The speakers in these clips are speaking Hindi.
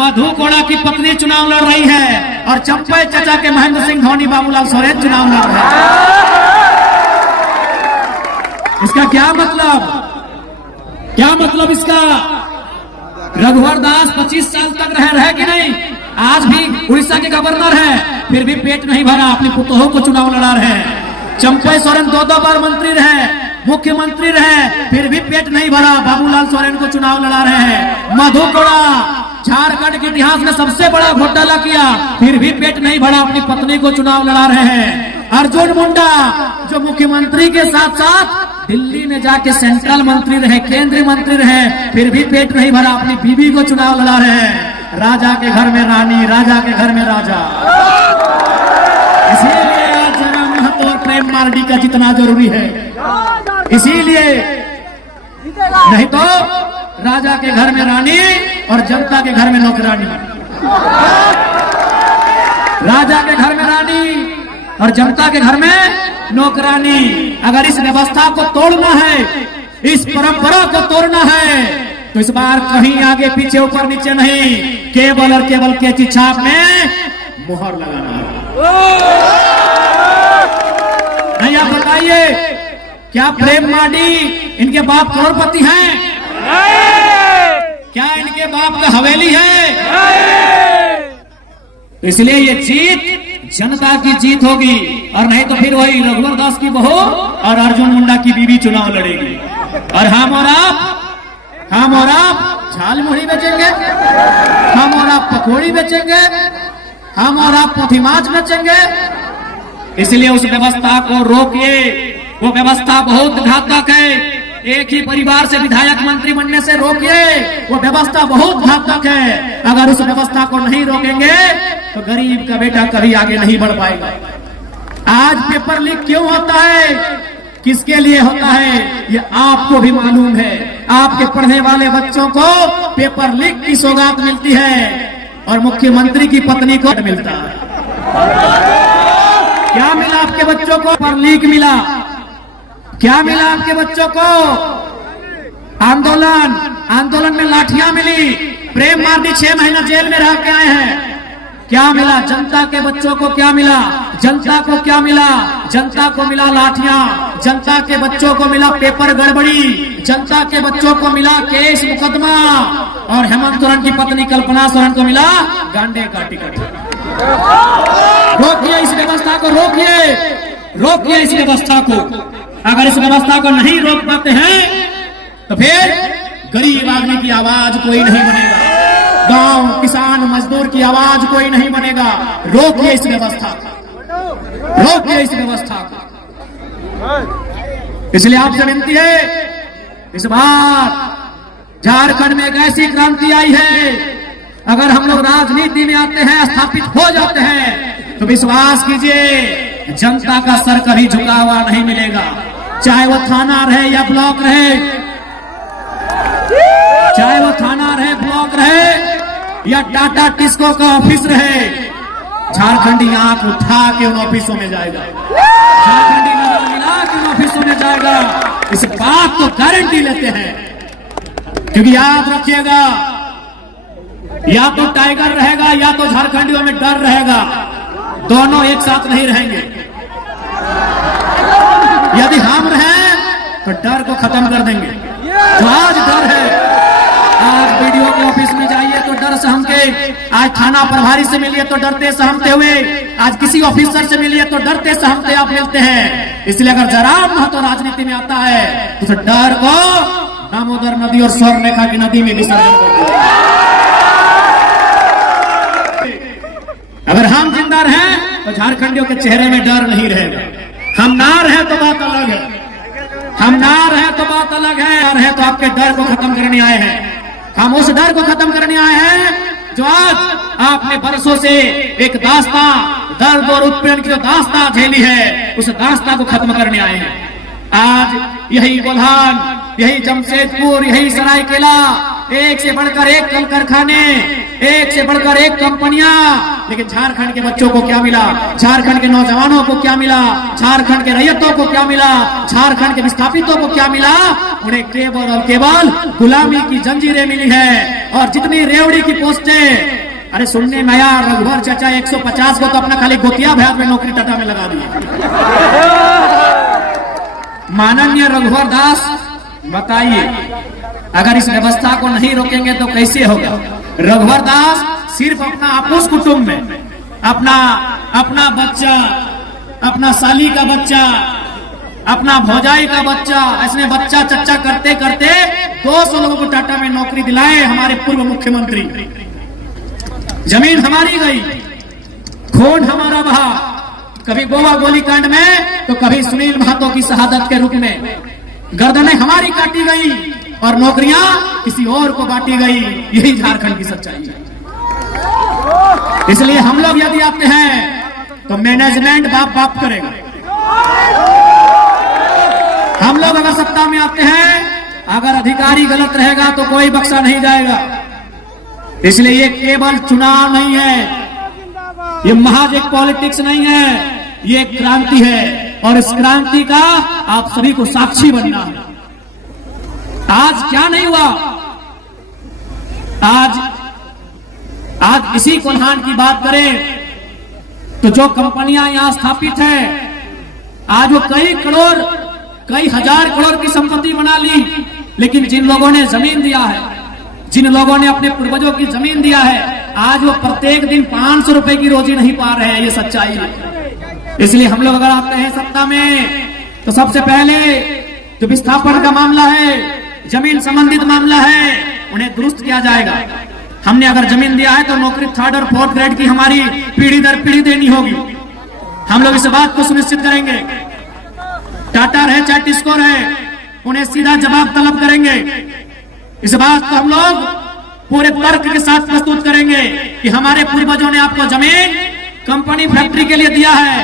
मधु कोड़ा की पत्नी चुनाव लड़ रही है और चंपई चचा के महेंद्र सिंह धोनी बाबूलाल सोरेन चुनाव लड़ रहे हैं। इसका क्या मतलब इसका? रघुवर दास 25 साल तक रहे कि नहीं? आज भी उड़ीसा के गवर्नर है, फिर भी पेट नहीं भरा, अपनी पुतोहों को चुनाव लड़ा रहे हैं। चंपई सोरेन 2 बार मंत्री रहे, मुख्यमंत्री रहे, फिर भी पेट नहीं भरा, बाबूलाल सोरेन को चुनाव लड़ा रहे हैं। मधु कोड़ा झारखंड के इतिहास में सबसे बड़ा घोटाला किया, फिर भी पेट नहीं भरा, अपनी पत्नी को चुनाव लड़ा रहे हैं। अर्जुन मुंडा जो मुख्यमंत्री के साथ साथ दिल्ली में जाके सेंट्रल मंत्री रहे, केंद्रीय मंत्री रहे, फिर भी पेट नहीं भरा, अपनी बीवी को चुनाव लड़ा रहे हैं। राजा के घर में रानी, राजा के घर में राजा। इसीलिए आज जगह महतो और प्रेम मार्डी का जितना जरूरी है, इसीलिए नहीं तो राजा के घर में रानी और जनता के घर में नौकरानी। राजा के घर में रानी और जनता के घर में नौकरानी। अगर इस व्यवस्था को तोड़ना है, इस परंपरा को तोड़ना है, तो इस बार कहीं आगे पीछे ऊपर नीचे नहीं, केवल और केवल कैंची छाप में मुहर लगाना है। नहीं, आप बताइए, क्या प्रेम मार्डी इनके बाप करोड़पति हैं? क्या इनके बाप का हवेली है? इसलिए ये जीत जनता की जीत होगी, और नहीं तो फिर वही रघुवर दास की बहू और अर्जुन मुंडा की बीवी चुनाव लड़ेगी। और हम और आप झाल मुढ़ी बेचेंगे, हम और आप पकौड़ी बेचेंगे, हम और आप पोथी माछ बेचेंगे। इसलिए उस व्यवस्था को रोकिए, वो व्यवस्था बहुत घातक है। एक ही परिवार से विधायक मंत्री बनने से रोकिए, वो व्यवस्था बहुत घातक है। अगर उस व्यवस्था को नहीं रोकेंगे तो गरीब का बेटा कभी आगे नहीं बढ़ पाएगा। आज पेपर लीक क्यों होता है, किसके लिए होता है, ये आपको भी मालूम है। आपके पढ़ने वाले बच्चों को पेपर लीक की सौगात मिलती है और मुख्यमंत्री की पत्नी को मिलता है। क्या मिला आपके बच्चों को? पेपर लीक मिला। क्या मिला आपके बच्चों को? आंदोलन में लाठियां मिली। प्रेम मार्डी 6 महीना जेल में रह के आए हैं। क्या मिला जनता के बच्चों को? क्या मिला जनता को? क्या मिला जनता को? मिला लाठियां। जनता के बच्चों को मिला पेपर गड़बड़ी। जनता के बच्चों को मिला केस मुकदमा। और हेमंत सोरेन की पत्नी कल्पना सोरेन को मिला गांडे का टिकट। रोकिए इस व्यवस्था को, रोकिए इस व्यवस्था को। अगर इस व्यवस्था को नहीं रोक पाते हैं तो फिर गरीब आदमी की आवाज कोई नहीं बनेगा, गांव किसान मजदूर की आवाज कोई नहीं बनेगा। रोकिए इस व्यवस्था को, रोकिए इस व्यवस्था को। इसलिए आपसे विनती है, इस बार झारखंड में एक ऐसी क्रांति आई है, अगर हम लोग राजनीति में आते हैं, स्थापित हो जाते हैं, तो विश्वास कीजिए जनता का सर कभी झुका हुआ नहीं मिलेगा। चाहे वो थाना रहे या ब्लॉक रहे, चाहे वो थाना रहे, ब्लॉक रहे या टाटा टिस्को का ऑफिस रहे, झारखंडी आंख उठा के उन ऑफिसों में जाएगा, झारखंडी नजर मिला के उन ऑफिसों में जाएगा। इस बात को गारंटी लेते हैं, क्योंकि याद रखिएगा, या तो टाइगर रहेगा या तो झारखंडियों में डर रहेगा, दोनों एक साथ नहीं रहेंगे। यदि हम रहें तो डर को खत्म कर देंगे। तो आज डर है, आज वीडियो के ऑफिस में जाइए तो डर सहम के, आज थाना प्रभारी से मिलिए तो डरते सहमते हुए, आज किसी ऑफिसर से मिलिए तो डरते सहमते आप मिलते हैं। इसलिए अगर जरा महत्व राजनीति में आता है तो डर को दामोदर नदी और स्वर्णरेखा की नदी में विसर्जन कर दीजिए। अगर हम जिंदा रहें तो झारखंडियों के चेहरे में डर नहीं रहेगा। हम ना रहे तो बात अलग है, हम ना रहे तो बात अलग है। रहे तो आपके डर को खत्म करने आए हैं। हम उस डर को खत्म करने आए हैं जो आज आपने बरसों से एक दास्तां, दर्द और उत्पीड़न की जो दास्तां झेली है, उस दास्तां को खत्म करने आए हैं। आज यही बुल्हान, यही जमशेदपुर, यही सरायकेला, एक से बढ़कर एक कल कारखाने, एक से बढ़कर एक कंपनियां, लेकिन झारखंड के बच्चों को क्या मिला, झारखंड के नौजवानों को क्या मिला, झारखंड के रैयतों को क्या मिला, झारखंड के विस्थापितों को क्या मिला? उन्हें केवल और केवल गुलामी की जंजीरें मिली है। और जितनी रेवड़ी की पोस्टें, अरे सुनने में आया रघुवर चाचा 150 को तो अपना खाली गोतिया भैया में नौकरी टाटा में लगा दिए। माननीय रघुवर दास, बताइए अगर इस व्यवस्था को नहीं रोकेंगे तो कैसे होगा? रघुवर दास सिर्फ अपना आपूस कुटुंब में अपना बच्चा, अपना साली का बच्चा, अपना भौजाई का बच्चा, ऐसे बच्चा चच्चा करते करते 200 लोगों को टाटा में नौकरी दिलाए हमारे पूर्व मुख्यमंत्री। जमीन हमारी गई, खून हमारा बहा, कभी गोवा गोलीकांड में तो कभी सुनील महतो की शहादत के रूप में गर्दनें हमारी काटी गई और नौकरियां किसी और को बांटी गई। यही झारखंड की सच्चाई है। इसलिए हम लोग यदि आते हैं तो मैनेजमेंट बाप बाप करेगा। हम लोग अगर सत्ता में आते हैं, अगर अधिकारी गलत रहेगा तो कोई बख्शा नहीं जाएगा। इसलिए ये केवल चुनाव नहीं है, ये महज एक पॉलिटिक्स नहीं है, ये एक क्रांति है और इस क्रांति का आप सभी को साक्षी बनना है। आज क्या नहीं हुआ, आज इसी कोल्हान की बात करें तो जो कंपनियां यहां स्थापित है, आज वो कई हजार करोड़ की संपत्ति बना ली, लेकिन जिन लोगों ने जमीन दिया है, जिन लोगों ने अपने पूर्वजों की जमीन दिया है, आज वो प्रत्येक दिन 500 रुपए की रोजी नहीं पा रहे हैं। ये सच्चाई है। इसलिए हम लोग अगर आते हैं सत्ता में तो सबसे पहले जो विस्थापन का मामला है, जमीन संबंधित मामला है, उन्हें दुरुस्त किया जाएगा। हमने अगर जमीन दिया है तो नौकरी 3rd और 4th ग्रेड की हमारी पीढ़ी दर पीढ़ी देनी होगी। हम लोग इस बात को सुनिश्चित करेंगे। टाटा रहे चाहे टिस्को रहे, उन्हें सीधा जवाब तलब करेंगे। इस बात को हम लोग पूरे तर्क के साथ प्रस्तुत करेंगे कि हमारे पूर्वजों ने आपको जमीन कंपनी फैक्ट्री के लिए दिया है,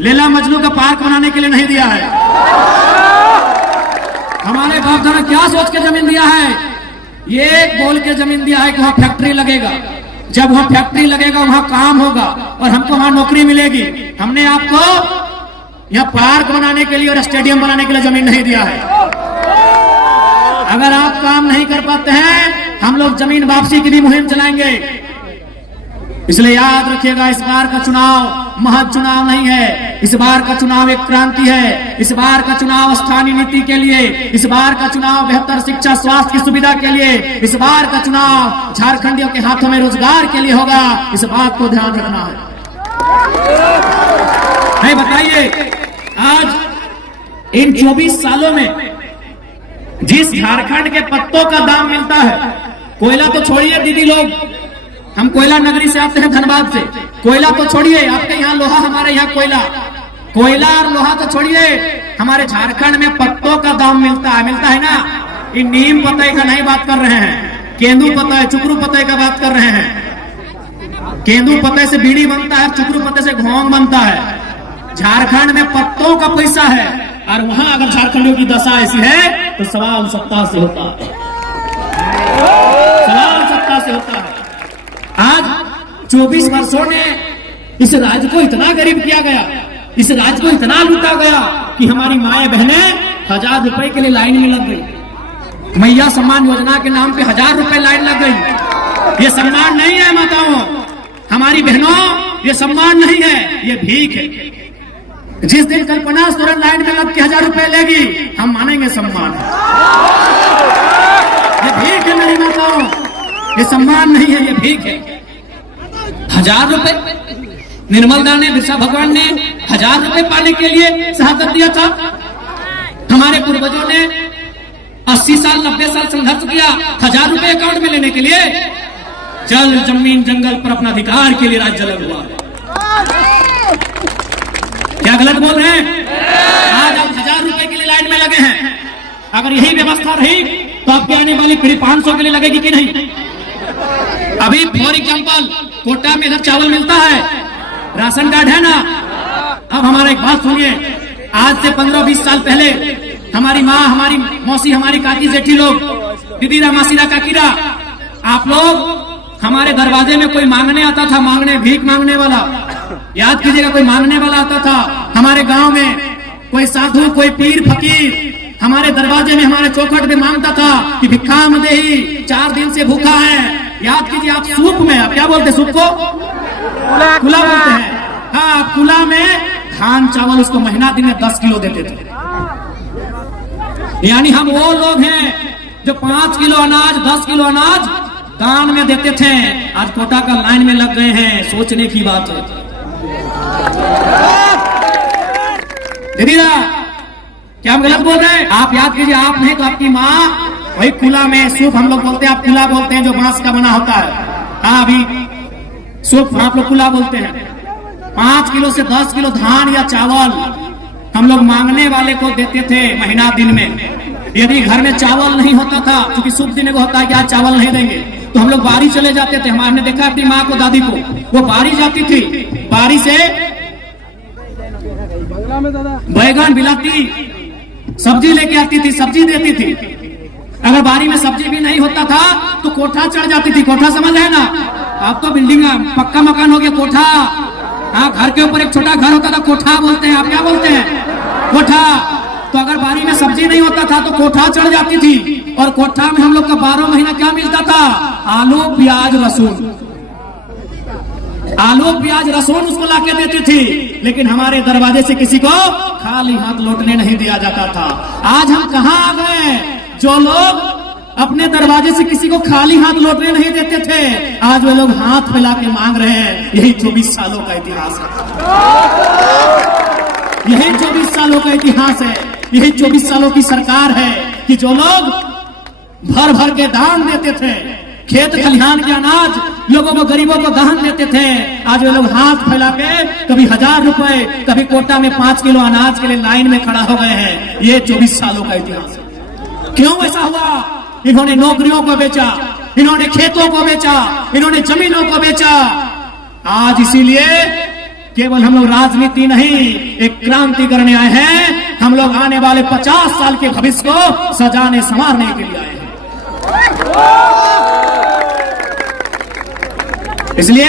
लैला मजनू का पार्क बनाने के लिए नहीं दिया है। हमारे बाप दादा क्या सोच के जमीन दिया है? ये बोल के जमीन दिया है कि वहां फैक्ट्री लगेगा, जब वहां फैक्ट्री लगेगा वहां काम होगा और हमको वहां नौकरी मिलेगी। हमने आपको यहाँ पार्क बनाने के लिए और स्टेडियम बनाने के लिए जमीन नहीं दिया है। अगर आप काम नहीं कर पाते हैं, हम लोग जमीन वापसी की भी मुहिम चलाएंगे। इसलिए याद रखिएगा, इस बार का चुनाव महज चुनाव नहीं है। इस बार का चुनाव एक क्रांति है। इस बार का चुनाव स्थानीय नीति के लिए, इस बार का चुनाव बेहतर शिक्षा स्वास्थ्य की सुविधा के लिए, इस बार का चुनाव झारखंडियों के हाथों में रोजगार के लिए होगा। इस बात को ध्यान रखना है। नहीं, बताइए आज इन 24 सालों में जिस झारखंड के पत्तों का दाम मिलता है, कोयला तो छोड़िए दीदी लोग, हम कोयला नगरी से आते हैं धनबाद से, कोयला तो छोड़िए, आपके यहाँ लोहा, हमारे यहाँ कोयला और लोहा तो छोड़िए, हमारे झारखंड में पत्तों का दाम मिलता है ना। ये नीम पत्ते का नहीं बात कर रहे हैं, केंदू पत्ते, चुकरू पत्ते का बात कर रहे हैं। केंदू पत्ते से बीड़ी बनता है, चुकरू पत्ते से घोंग बनता है। झारखंड में पत्तों का पैसा है और वहां अगर झारखंडियों की दशा ऐसी है तो सवाल सत्ता से होता है, सवाल सत्ता से होता है। आज 24 वर्षों ने इस राज्य को इतना गरीब किया गया, इस राज्य को इतना लूटा गया कि हमारी माएं बहनें 1000 रुपए के लिए लाइन में लग गई। मैया सम्मान योजना के नाम पे 1000 रुपए लाइन लग गई। ये सम्मान नहीं है माताओं, हमारी बहनों, ये सम्मान नहीं है, ये भीख है। जिस दिन कल्पना सोरेन लाइन में लग के 1000 रुपए लेगी, हम मानेंगे सम्मान है। ये भीख है मेरी माताओं, ये सम्मान नहीं है, ये भीख है। 1000 रुपए निर्मल दा ने, बिरसा भगवान ने 1000 रुपए पाने के लिए शहादत दिया था। हमारे पूर्वजों ने 80 साल 90 साल संघर्ष किया 1000 रुपए अकाउंट में लेने के लिए। जल जमीन जंगल पर अपना अधिकार के लिए राज्य अलग हुआ। क्या गलत बोल रहे हैं? आज आप 1000 रुपए के लिए लाइन में लगे हैं। अगर यही व्यवस्था रही तो आपकी आने वाली पीढ़ी 500 के लिए लगेगी कि नहीं? अभी फॉर एग्जाम्पल कोटा में इधर चावल मिलता है, राशन कार्ड है ना। अब हमारा एक बात सुनिए, आज से 15-20 साल पहले हमारी माँ, हमारी मौसी, हमारी काकी जेठी लोग, दीदीरा, मासीरा, काकीरा, आप लोग हमारे दरवाजे में कोई मांगने आता था, मांगने, भीख मांगने वाला, याद कीजिएगा, कोई मांगने वाला आता था। हमारे गांव में कोई साधु, कोई पीर फकीर हमारे दरवाजे में, हमारे चौखट में मांगता था कि भिक्षाम देहि, 4 दिन से भूखा है। याद कीजिए, आप सूप में, आप क्या बोलते हैं सूप को? कुला बोलते हैं। हाँ, कुला में धान चावल उसको महीना दिन में 10 किलो देते थे। यानी हम वो लोग हैं जो 5 किलो अनाज, 10 किलो अनाज दान में देते थे। आज कोटा का लाइन में लग गए हैं, सोचने की बात है। दीदी क्या हम गलत बोल रहे हैं? आप याद कीजिए, आप नहीं तो आपकी माँ वही कुला में सूप, हम लोग बोलते हैं, आप कुला बोलते हैं, जो बांस का बना होता है। हाँ, अभी सूप आप लोग कुला बोलते हैं। 5 किलो से 10 किलो धान या चावल हम लोग मांगने वाले को देते थे महीना दिन में। यदि घर में चावल नहीं होता था, क्योंकि शुभ दिन को होता है कि आज चावल नहीं देंगे, तो हम लोग बारी चले जाते थे। हमने देखा अपनी माँ को, दादी को, वो बारी जाती थी, बारी से बैगन बिलाती, सब्जी लेके आती थी, सब्जी देती थी। अगर बारी में सब्जी भी नहीं होता था तो कोठा चढ़ जाती थी। कोठा समझ है ना? अब तो बिल्डिंग, पक्का मकान हो गया, कोठा। हाँ, घर के ऊपर एक छोटा घर होता था, कोठा बोलते हैं। आप क्या बोलते हैं? कोठा। तो अगर बारी में सब्जी नहीं होता था तो कोठा चढ़ जाती थी, और कोठा में हम लोग का 12 महीना क्या मिलता था? आलू, प्याज, लहसुन। आलू, प्याज, लहसुन उसको लाके देती थी। लेकिन हमारे दरवाजे से किसी को खाली हाथ लौटने नहीं दिया जाता था। आज हम कहाँ आ गए? जो लोग अपने दरवाजे से किसी को खाली हाथ लौटने नहीं देते थे, आज वे लोग हाथ फैला के मांग रहे हैं। यही 24 सालों का इतिहास है। यही 24 सालों का इतिहास है। यही 24 सालों की सरकार है कि जो लोग भर भर के दान देते थे, खेत खलिहान के अनाज लोगों को, गरीबों को दान देते थे, आज वे लोग हाथ फैला के कभी 1000 रुपए, कभी कोटा में 5 किलो अनाज के लिए लाइन में खड़ा हो गए हैं। ये 24 सालों का इतिहास है। क्यों ऐसा हुआ? इन्होंने नौकरियों को बेचा, इन्होंने खेतों को बेचा, इन्होंने जमीनों को बेचा। आज इसीलिए केवल हम लोग राजनीति नहीं, एक क्रांति करने आए हैं। हम लोग आने वाले 50 साल के भविष्य को सजाने संवारने के लिए आए हैं। इसलिए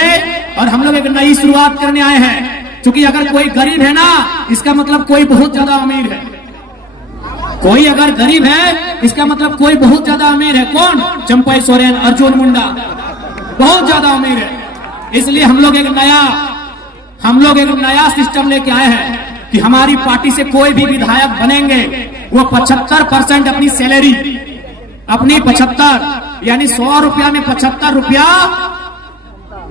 और हम लोग एक नई शुरुआत करने आए हैं। क्योंकि अगर कोई गरीब है ना, इसका मतलब कोई बहुत ज्यादा अमीर है। कोई अगर गरीब है, इसका मतलब कोई बहुत ज्यादा अमीर है। कौन? चंपई सोरेन, अर्जुन मुंडा बहुत ज्यादा अमीर है। इसलिए हम लोग एक नया सिस्टम लेके आए हैं कि हमारी पार्टी से कोई भी विधायक बनेंगे, वो 75% अपनी सैलरी, अपनी 75 यानी 100 रुपया में 75 रुपया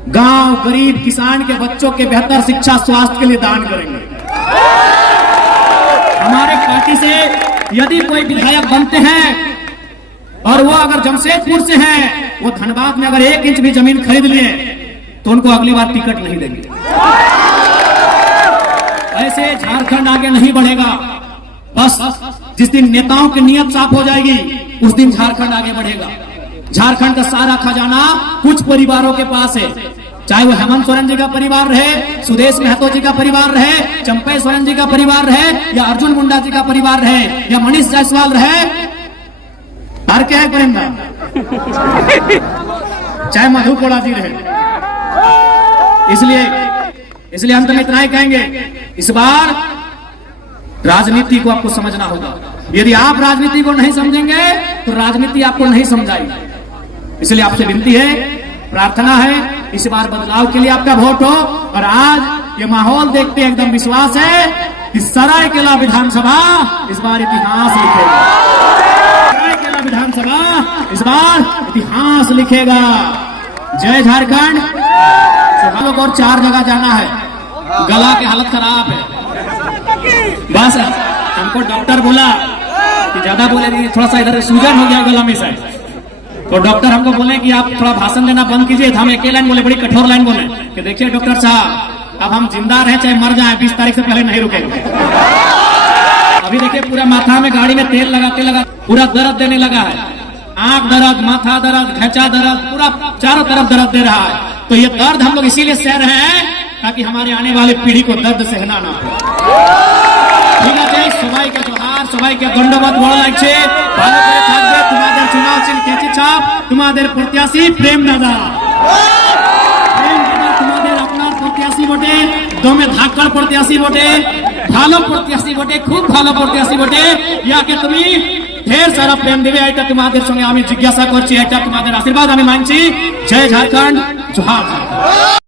गांव, गरीब किसान के बच्चों के बेहतर शिक्षा, स्वास्थ्य के लिए दान करेंगे। हमारे पार्टी से यदि कोई विधायक बनते हैं और वो अगर जमशेदपुर से हैं, वो धनबाद में अगर 1 इंच भी जमीन खरीद लिए तो उनको अगली बार टिकट नहीं देंगे। ऐसे झारखंड आगे नहीं बढ़ेगा। बस जिस दिन नेताओं की नियत साफ हो जाएगी, उस दिन झारखंड आगे बढ़ेगा। झारखंड का सारा खजाना कुछ परिवारों के पास है, चाहे वो हेमंत सोरेन जी का परिवार रहे, सुदेश महतो जी का परिवार रहे, चंपई सोरेन जी का परिवार रहे, या अर्जुन मुंडा जी का परिवार रहे, या मनीष जायसवाल रहे, और क्या है करेंगे, चाहे मधु कोड़ा जी रहे। इसलिए अंत में इतना ही कहेंगे, इस बार राजनीति को आपको समझना होगा। यदि आप राजनीति को नहीं समझेंगे तो राजनीति आपको नहीं समझाएगी। इसलिए आपसे विनती है, प्रार्थना है, इस बार बदलाव के लिए आपका वोट हो। और आज ये माहौल देखते एकदम विश्वास है कि सरायकेला विधानसभा इस बार इतिहास लिखेगा। सरायकेला विधानसभा इस बार इतिहास लिखेगा। जय झारखंड। हम लोग और 4 जगह जाना है, गला की हालत खराब है। बस हमको डॉक्टर बोला कि ज्यादा बोले, थोड़ा सा इधर सूजन हो गया गला में से, तो डॉक्टर हमको बोले कि आप थोड़ा भाषण देना बंद कीजिए। तो हम एक लाइन बोले, बड़ी कठोर लाइन बोले कि देखिए डॉक्टर साहब, अब हम जिंदा रहे चाहे मर जाए, 20 तारीख से पहले नहीं रुकेंगे। अभी देखिए पूरा माथा में गाड़ी में तेल लगा पूरा दर्द देने लगा है, आंख दर्द, माथा दर्द, घेचा दर्द, पूरा चारों तरफ दर्द दे रहा है। तो ये दर्द हम लोग इसीलिए सह रहे हैं ताकि हमारे आने वाले पीढ़ी को दर्द सहना ना पड़े। ঠিক আছে, সবাইকে জোহার, সবাইকে ধন্যবাদ। ভালো লাগছে, ভালো করে থাকবে। তোমাদের চুনাव চিহ্ন কেচি ছাপ, তোমাদের প্রত্যাশী প্রেম দাদা। দমে ধাক্কার প্রত্যাশী বটে, ভালো প্রত্যাশী বটে, খুব ভালো প্রত্যাশী বটে। ইয়াকে তুমি ঢের সারা প্রেম দেবে, এটা তোমাদের সঙ্গে আমি জিজ্ঞাসা করছি, এটা তোমাদের আশীর্বাদ আমি মানছি। জয় ঝাড়খণ্ড, জোহার ঝাড়খণ্ড।